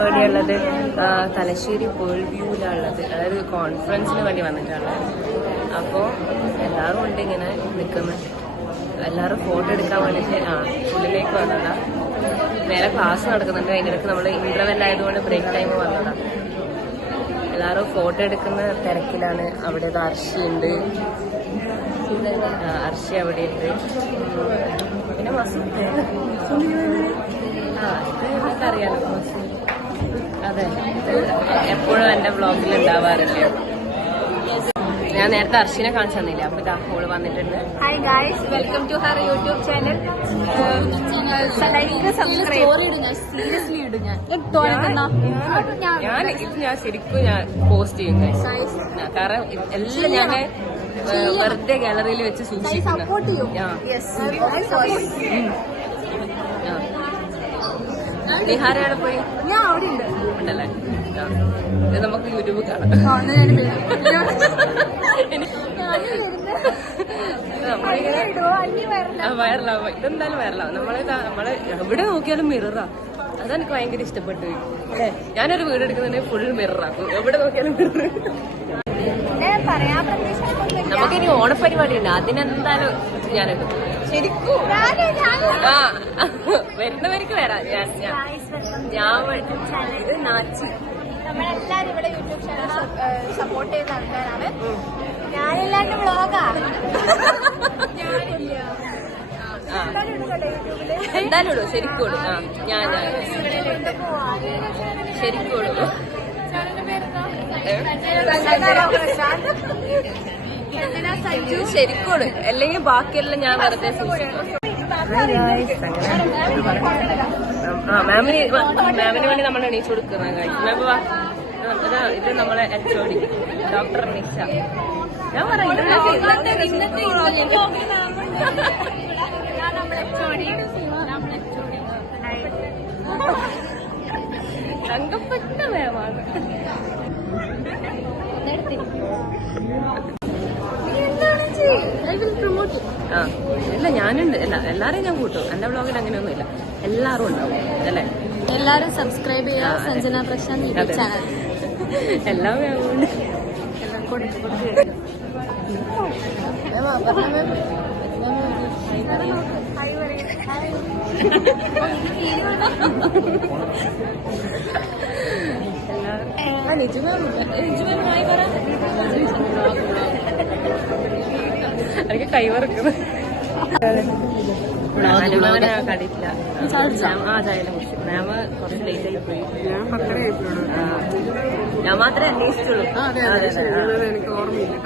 Birthday ഉള്ളത് Thalassery pearl വ്യൂവിലുള്ളത്, അതായത് കോൺഫറൻസിന് വേണ്ടി വന്നിട്ടാണ്. അപ്പോൾ എല്ലാവരും ഉണ്ട് ഇങ്ങനെ നിൽക്കുന്നത്. എല്ലാവരും ഫോട്ടോ എടുക്കാൻ വേണ്ടിയിട്ട് ഉള്ളിലേക്ക് വന്നതാണ്. വേറെ ക്ലാസ് നടക്കുന്നുണ്ട്, അതിൻ്റെ ഇടയ്ക്ക് നമ്മൾ ഇന്റർവെൽ ആയതുകൊണ്ട് ബ്രേക്ക് ടൈം വന്നതാണ്. എല്ലാവരും ഫോട്ടോ എടുക്കുന്ന തിരക്കിലാണ്. അവിടെ അർഷിയുണ്ട്, അർഷി അവിടെ ഉണ്ട്, പിന്നെ മസൂദ്. ഇത് നമുക്കറിയാലോ. അതെ, എപ്പോഴും എൻ്റെ വ്ളോഗിൽ ഉണ്ടാവാറില്ല. ഞാൻ നേരത്തെ അർഷിനെ കാണിച്ചു തന്നില്ല, അപ്പൊ ഇതാ ഓള് വന്നിട്ടുണ്ട്. Hi guys, welcome to her YouTube channel. Like subscribe. Seriously ഇടും ഞാൻ ശരിക്കും ഞാൻ പോസ്റ്റ് ചെയ്യും, കാരണം എല്ലാം ഞാൻ വെറുതെ ഗാലറിയിൽ വെച്ച് സൂക്ഷിക്കുന്നു. നിഹാരയുടെ പോയി ഞാൻ അവിടെ ഉണ്ട് ഉണ്ടല്ലേ? ഇത് നമുക്ക് യൂട്യൂബ് കാണാം. വൈറലാവും, ഇതെന്തായാലും വൈറലാവും. നമ്മളെ എവിടെ നോക്കിയാലും മിററാ. അതെനിക്ക് ഭയങ്കര ഇഷ്ടപ്പെട്ടു. അല്ലേ, ഞാനൊരു വീട് എടുക്കുന്നുണ്ടെങ്കിൽ ഫുൾ മിററാക്കും, എവിടെ നോക്കിയാലും മിറർ. നമുക്കിനി ഓണപ്പരിപാടി ഉണ്ട്, അതിനെന്തായാലും ഞാനെടുക്കും. ശരിക്കും വരുന്നവർക്ക് വരാം. ഇത് നാച്ചി. നമ്മളെല്ലാരും ഇവിടെ യൂട്യൂബ് ചാനൽ സപ്പോർട്ട് ചെയ്യുന്ന ആൾക്കാരാണ്. ഞാനില്ലാണ്ട് വ്ളോഗാ എന്തായാലും ഇടും, ശരിക്കും ഇടും. ഞാൻ ശരിക്കും ഇടും. ശരിക്കും ഇടും, അല്ലെങ്കിൽ ബാക്കിയെല്ലാം ഞാൻ വെറുതെ സൂക്ഷിക്കും. മാമിന് വേണ്ടി നമ്മൾ എണീച്ചു കൊടുക്കുന്ന മാം വാ. ഇത് നമ്മളെ HOD ഡോക്ടർ നിഷ. ഞാൻ പറയാം തങ്കപ്പെട്ട മാമാണ്. ഇല്ല ഞാനുണ്ട്, എല്ലാരെയും ഞാൻ കൂട്ടും. എന്റെ വ്ളോഗിൽ അങ്ങനെയൊന്നും ഇല്ല, എല്ലാരും ഉണ്ടാവും അല്ലേ? എല്ലാരും സബ്സ്ക്രൈബ് ചെയ്യുക സഞ്ജന പ്രശാന്ത് യൂട്യൂബ് ചാനൽ. എല്ലാം ഉണ്ട്. എനിക്ക് കൈവറക്കുന്നത് കണ്ടിട്ടില്ല. ചായയിലും കുറിച്ച് മാമ് കുറച്ച് ലേറ്റ് ആയി പോയി. ഞാൻ മാത്രമേ അന്വേഷിച്ചുള്ളൂ. എനിക്ക് ഓർമ്മയില്ല.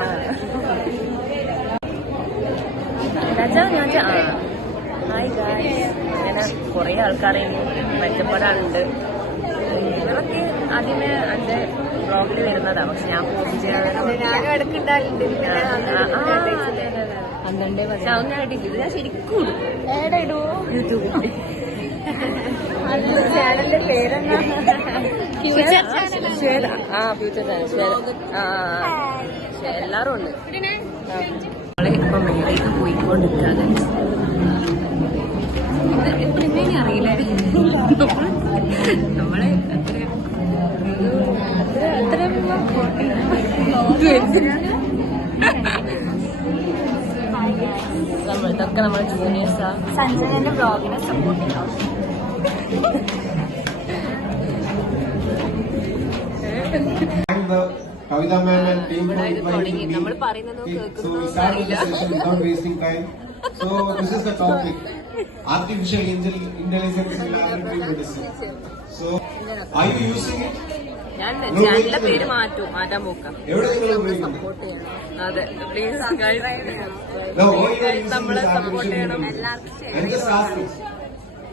ഹായ് ഗായ്സ്, ഇങ്ങനെ കുറേ ആൾക്കാരെ മെച്ചപ്പെടാനുണ്ട്. ഇവരൊക്കെ ആദ്യമേ എന്റെ ബ്ലോഗിൽ വരുന്നതാണ്, പക്ഷെ ഞാൻ പോസ്റ്റ് ചെയ്യാൻ പക്ഷെ അതൊന്നും ആയിട്ടില്ല. ഇത് ഞാൻ ശരിക്കും യൂട്യൂബിൽ. ചാനലിന്റെ പേരെന്നാ? Future channel. എല്ലാരും ഉണ്ട്. നമ്മളെ ഇപ്പൊ മേലേക്ക് പോയിക്കൊണ്ടിരിക്കാതെ എപ്പോഴെങ്ങനെ അറിയില്ല. നമ്മളെ ഇതൊക്കെ നമ്മളെ ജൂനിയേഴ്സാ. സഞ്ജനന്റെ ബ്ലോഗിനെ സപ്പോർട്ട് ചെയ്യാം. Kavita ma'am and team for തുടങ്ങി. inviting me. നമ്മൾ പറയുന്നത് So we start the session without wasting time. So this is the topic: artificial intelligence in laboratory medicine. So are you using it? ഞാൻ ചാനലിന്റെ പേര് മാറ്റാൻ പോക്കാം. എവിടെ നിങ്ങൾ ഉപയോഗിക്കുന്നത്? സപ്പോർട്ട് ചെയ്യണം. അതെ, please No, why you are using നമ്മളെ this സപ്പോർട്ട് artificial ചെയ്യണം. intelligence? I'm just asking.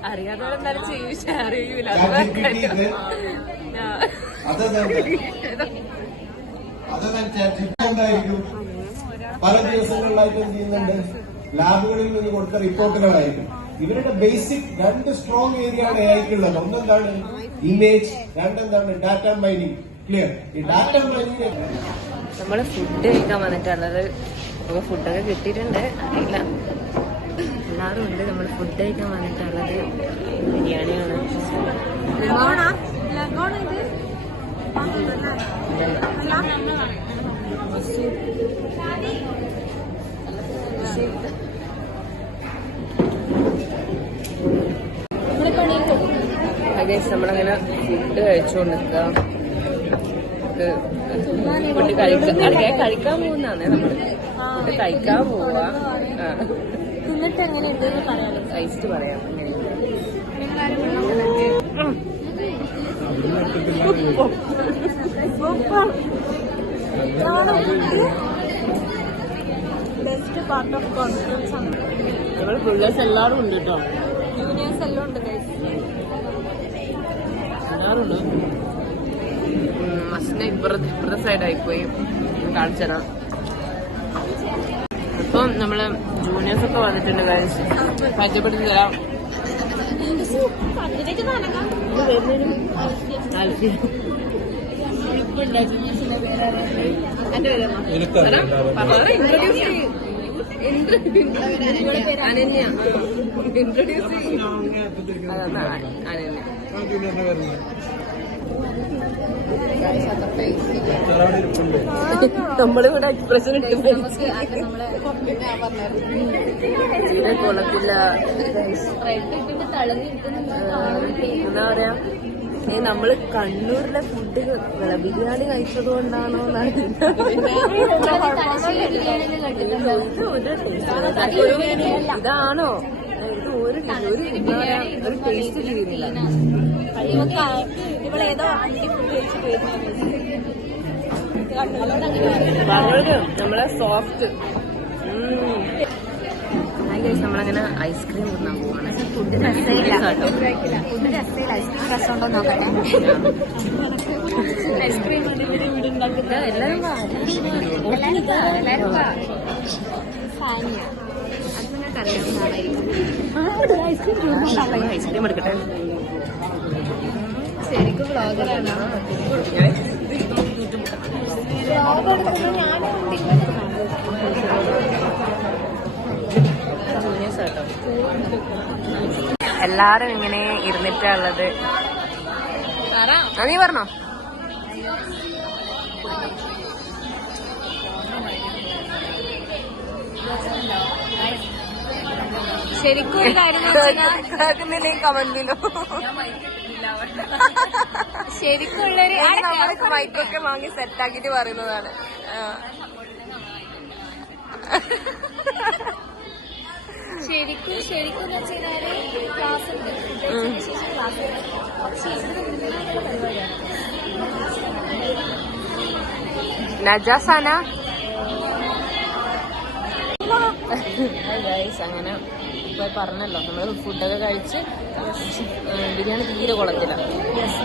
അറിയാത്തവരെ എന്തായാലും ചെയ്യും, ഷെയർ ചെയ്യൂല. ChatGPT then other than ChatGPT എന്തായിരിക്കും? പല ദിവസങ്ങളിലായിട്ട് എന്ത് ചെയ്യുന്നുണ്ട്? ലാബുകളിൽ നിന്ന് കൊടുത്ത റിപ്പോർട്ടുകളായിരിക്കും. ഇവരുടെ ബേസിക് രണ്ട് സ്ട്രോങ് ഏരിയയാണ് എഐക്കുള്ളത്. ഒന്നെന്താണ് ഇമേജ്, രണ്ടെന്താണ് ഡാറ്റ മൈനിങ്. ക്ലിയർ? ഈ ഡാറ്റ മൈനിങ് നമ്മള് ഫുഡ് കഴിക്കാൻ വന്നിട്ടുള്ളത്. നമുക്ക് ഫുഡൊക്കെ കിട്ടിയിട്ടുണ്ട്, അറിയില്ല. എല്ലാവരും ഉണ്ട്. നമ്മൾ ഫുഡ് കഴിക്കാൻ വന്നിട്ടുള്ളത് ബിരിയാണിയാണ്. സംഭവം ഇത് നമ്മളങ്ങനെ ഫുഡ് കഴിച്ചോണ്ടിരിക്കുക. ഫുഡ് കഴിക്കാൻ പോകുന്നതാണ് നമ്മള്. ഫുഡ് കഴിക്കാൻ പോവാ. എന്നിട്ട് എങ്ങനെയുണ്ട് പറയാം കഴിച്ചിട്ട് പറയാം എങ്ങനെയുണ്ട്. ബെസ്റ്റ് പാർട്ട് ഓഫ് കോൺഫറൻസ് ആണ്. നമ്മൾ പിള്ളേഴ്സ് എല്ലാവരും ഉണ്ട് കേട്ടോ. ജൂനിയേഴ്സ് എല്ലാം ഉണ്ട് എല്ലാവരും ഉണ്ട്. മസ്റ്റിനെ ഇപ്പുറത്തെ സൈഡായിപ്പോയി കാണിച്ചതാണ്. ഇപ്പം നമ്മള് ജൂനിയേഴ്സ് ഒക്കെ വന്നിട്ടുണ്ട്. പരിചയപ്പെടുത്തി തരാം. അനന്യ ഇൻട്രൊഡ്യൂസ് അനന്യ. നമ്മളിവിടെ എക്സ്പ്രഷൻ ഇട്ട് തീരെ കൊള്ളത്തില്ല. എന്താ പറയാ, നമ്മള് കണ്ണൂരിലെ ഫുഡ് ബിരിയാണി കഴിച്ചത് കൊണ്ടാണോ ഇതാണോ ഇത് ഒരു ടേസ്റ്റ് ചെയ്യുന്നില്ല. ഇവളേതോ അണ്ടി ഫുഡ് കഴിച്ച് വളരെ നമ്മളെ സോഫ്റ്റ്. നമ്മളങ്ങനെ ഐസ്ക്രീം തിന്നാൻ പോവാണ്. ഫുഡ് രസമില്ല. ഫുഡ് രസമില്ല. ഐസ്ക്രീം രസമുണ്ടോ നോക്കട്ടെ. ഐസ്ക്രീം എല്ലാരും ഐസ്ക്രീം എടുക്കട്ടെ. ശരിക്കും വ്ളോഗറാണ്. എല്ലാരും ഇങ്ങനെ ഇരുന്നിട്ടുള്ളത്. നീ പറഞ്ഞോ. ശരിക്കും ഒരു കാര്യം കമന്റിലോ ശരിക്കുള്ളൊരു നമ്മളൊക്കെ മൈക്കൊക്കെ വാങ്ങി സെറ്റാക്കിട്ട് പറയുന്നതാണ്. ശരിക്കും എന്ന് വെച്ചാല് ക്ലാസ് ഉണ്ട്. ക്ലാസ് പക്ഷേ നജാസാന അങ്ങനെ ഇപ്പൊ പറഞ്ഞല്ലോ. നമ്മള് ഫുഡൊക്കെ കഴിച്ച് ബിരിയാണി തീരെ കൊള്ളത്തില്ല.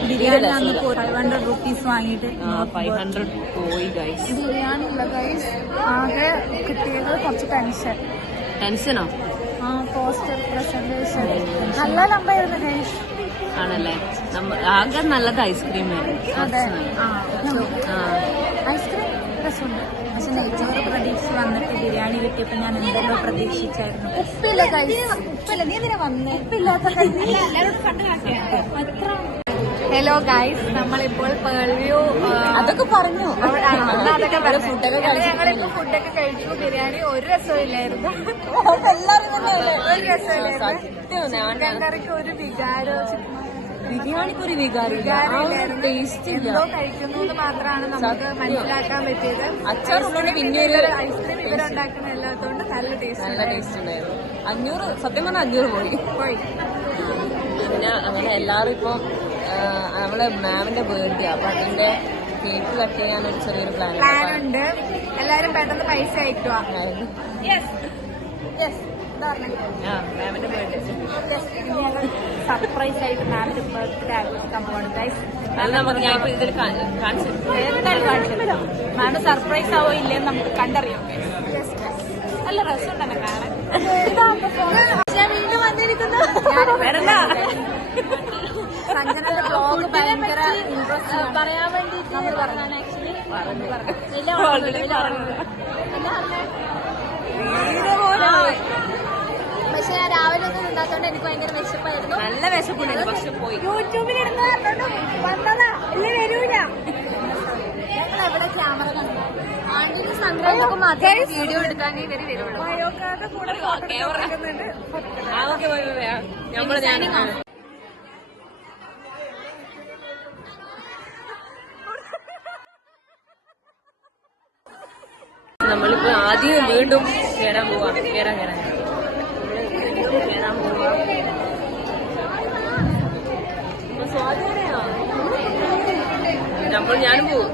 500 rupees വാങ്ങിയിട്ട് 500 പോയി ഗൈസ്. ബിരിയാണി ഇല്ല ഗൈസ്. ആകെ കിട്ടിയത് കുറച്ച് ടെൻഷനോ? പോസ്റ്റർ പ്രസന്റേഷൻ നല്ല നമ്പായിരുന്നു ഗൈസ്. ആണല്ലേ. ആകെ നല്ലത് ഐസ്ക്രീം ഐസ്ക്രീം രസമുണ്ട്. പക്ഷെ നെയ്ച്ചോറ് പ്രതീക്ഷിച്ച് വന്നിട്ട് ബിരിയാണി കിട്ടിയപ്പോ ഞാൻ എന്തെല്ലോ പ്രതീക്ഷിച്ചായിരുന്നു. ഉപ്പില്ല കൈ ഉപ്പില്ല. നീ എന്തിനാ വന്നേ? ഉപ്പില്ലാത്ത അത്ര. ഹലോ ഗൈസ്, നമ്മളിപ്പോൾ പേൾവ്യൂ അതൊക്കെ പറഞ്ഞു. അതൊക്കെ ഞങ്ങളിപ്പോ ഫുഡൊക്കെ കഴിച്ചു. ബിരിയാണി ഒരു രസമില്ലായിരുന്നു. ഒരു രസമില്ലായിരുന്നു. കറിക്ക് ഒരു വികാരോ ബിരിയാണിക്ക് ഒരു വികാരമില്ലായിരുന്നു. ടേസ്റ്റ് എന്തോ കഴിക്കുന്നു എന്ന് മാത്രമാണ് നമുക്ക് മനസ്സിലാക്കാൻ പറ്റിയത്. അച്ചാറുള്ളതുകൊണ്ട് പിന്നെ ഐസ്ക്രീം ഇവരുണ്ടാക്കുന്ന എല്ലാത്തോണ്ട് നല്ല ടേസ്റ്റ് ഉണ്ടായിരുന്നു. 500 സത്യം പറഞ്ഞാൽ 500 പോയി. പിന്നെ അങ്ങനെ എല്ലാവരും ഇപ്പൊ നമ്മളെ മാമിന്റെ ബർത്ത്ഡേ, അപ്പൊ അതിന്റെ കേക്ക് കട്ട് ചെയ്യാൻ ഒരു ചെറിയൊരു പ്ലാൻ ഉണ്ട്. എല്ലാരും പെട്ടെന്ന് പൈസ അയക്കുക. മാമിന്റെ ബർത്ത്ഡേ സർപ്രൈസ് ആയിട്ട് മാമിന്റെ ബർത്ത്ഡേ ആഘോഷിക്കാൻ പോകണം ഗൈസ്. നമുക്ക് ഞാൻ ഇപ്പൊ ഇതിൽ കാണിച്ചു എന്തായാലും കാണിച്ചു. മാമിന് സർപ്രൈസ് ആവോ ഇല്ലെന്ന് നമുക്ക് കണ്ടറിയാം. നല്ല രസം തന്നെ കാണാൻ. ഞാൻ വീണ്ടും വന്നിരിക്കുന്നു. സഞ്ജനയുടെ ബ്ലോഗ് ഭയങ്കര ഇൻട്രസ്റ്റ് പറയാൻ വേണ്ടിട്ട് പറഞ്ഞാണ്. ആക്ച്വലി പക്ഷെ ഞാൻ രാവിലെ ഒന്നും ഇല്ലാത്തോണ്ട് എനിക്ക് ഭയങ്കര വിശപ്പായിരുന്നു. നല്ല വിശപ്പുണ്ടായിരുന്നു പക്ഷെ പോയി. യൂട്യൂബിൽ വന്നതാ ഇല്ല വരൂല. ഞങ്ങൾ എവിടെ ക്യാമറ കണ്ടു ആണ്ടിന് സംക്രാന്തിക്ക് മാത്രമേ വീഡിയോ എടുക്കാനേ ഇവര് വരുള്ളൂ. വയോക്കാരുടെ കൂടെ നമ്മളിപ്പോ ആദ്യം വീണ്ടും കേറാൻ പോവാ. കേറാൻ പോവാ. സ്വാധീനോ നമ്മൾ ഞാനും പോവും.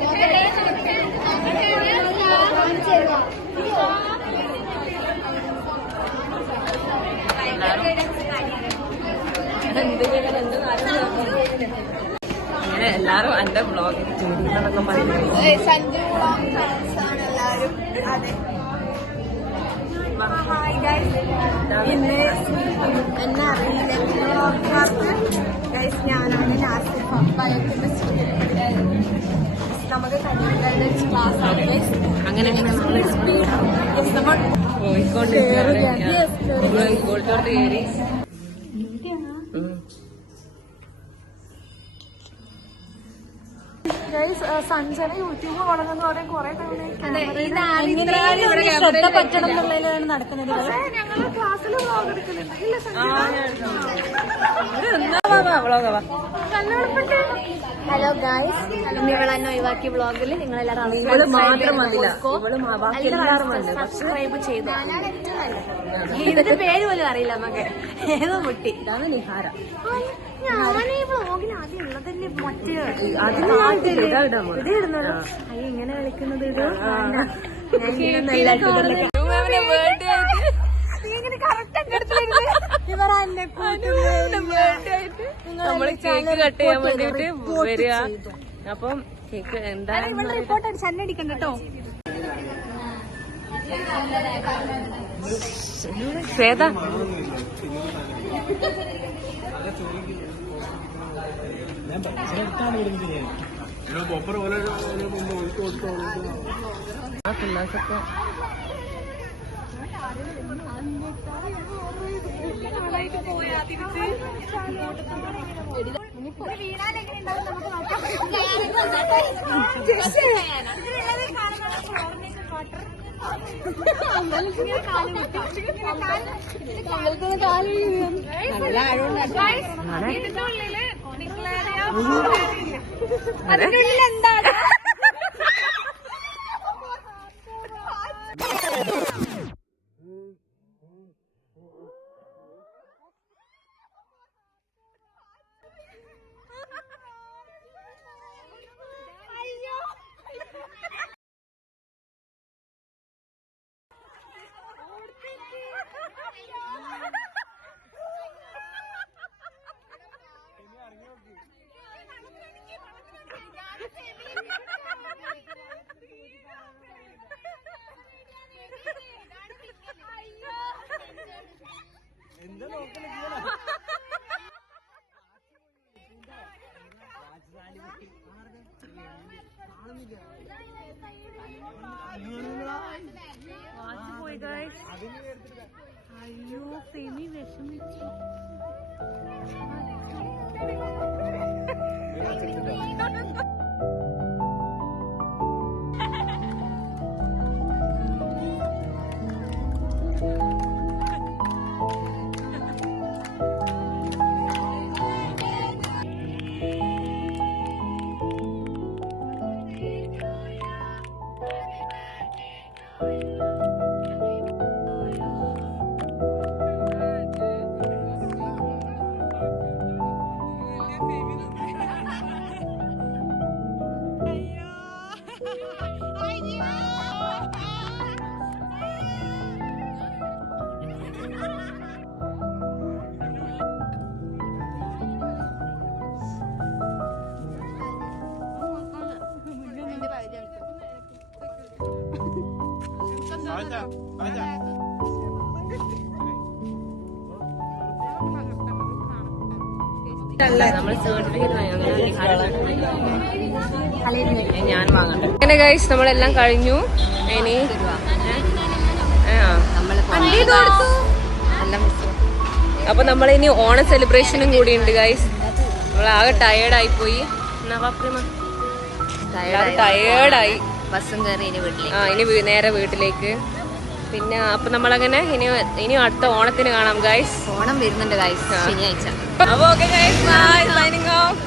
അങ്ങനെ എല്ലാരും എന്റെ ബ്ലോഗിൽ ചേരുന്നതൊക്കെ പറയുന്നത് സഞ്ജു ഫാൻസ് ആണ് എല്ലാവരും. അതെ ഇന്ന് എന്നെ അറിയില്ല ഗൈസ് ഞാനാണ് നാസിഫ ബയോകെമിസ്ട്രി. നമുക്ക് ക്ലാസ് അങ്ങനെ കോഴിക്കോട്ടോട്ട് കയറി. സഞ്ജന യൂട്യൂബ് വളർന്നെന്ന് പറയാൻ കുറെ ശ്രദ്ധ പറ്റണം എന്നുള്ളതിലാണ് നടക്കുന്നത്. ഞങ്ങള് ക്ലാസ്സിൽ വ്ളോഗ് എടുക്കുന്നുണ്ട്. ഹലോ ഗായ്സ്, ഇന്നിവളെന്നെ ഒഴിവാക്കിയ വ്ളോഗിൽ നിങ്ങളെല്ലാവരും സബ്സ്ക്രൈബ് ചെയ്തു. ഇതിന്റെ പേര് പോലും അറിയില്ല നമുക്ക്. ഏതോ മുട്ടി. ഇതാണ് നിഹാര. ഞാനീ വ്ളോഗിൽ ആദ്യം ഉള്ളതല്ലേ മറ്റേ ഇത് ഇടുന്നത്. അയ്യോ ഇങ്ങനെ കളിക്കുന്നത് ഇത് നമ്മള് കേക്ക് കട്ട് ചെയ്യാൻ വേണ്ടിട്ട് വരിക. അപ്പം കേക്ക് എന്താണ് റിപ്പോർട്ട് അടിച്ച് അന്നടിക്കണ്ട കേട്ടോ. ശ്വേത ആ പിള്ളേർക്കൊക്കെ എന്താണ് പോയി ഗൈസ്. അയ്യോ ഫെമി വിഷമിച്ചു. നമ്മൾ സർട്ടിഫിക്കറ്റ് ഞാൻ വാങ്ങാം. അങ്ങനെ ഗൈസ് നമ്മളെല്ലാം കഴിഞ്ഞു. ഇനി അപ്പൊ നമ്മളിനി ഓണം സെലിബ്രേഷനും കൂടി ഉണ്ട് ഗൈസ്. നമ്മളാകെ ടയേർഡായി പോയി. ടയേർഡായി. ബസ്സും കയറി ഇനി വീട്ടിലേക്ക്. ഇനി നേരെ വീട്ടിലേക്ക്. പിന്നെ അപ്പൊ നമ്മളങ്ങനെ ഇനി അടുത്ത ഓണത്തിന് കാണാം ഗൈസ്. ഓണം വരുന്നുണ്ട് ഗൈസ് ശനിയാഴ്ച. അപ്പൊ okay guys, bye, signing of.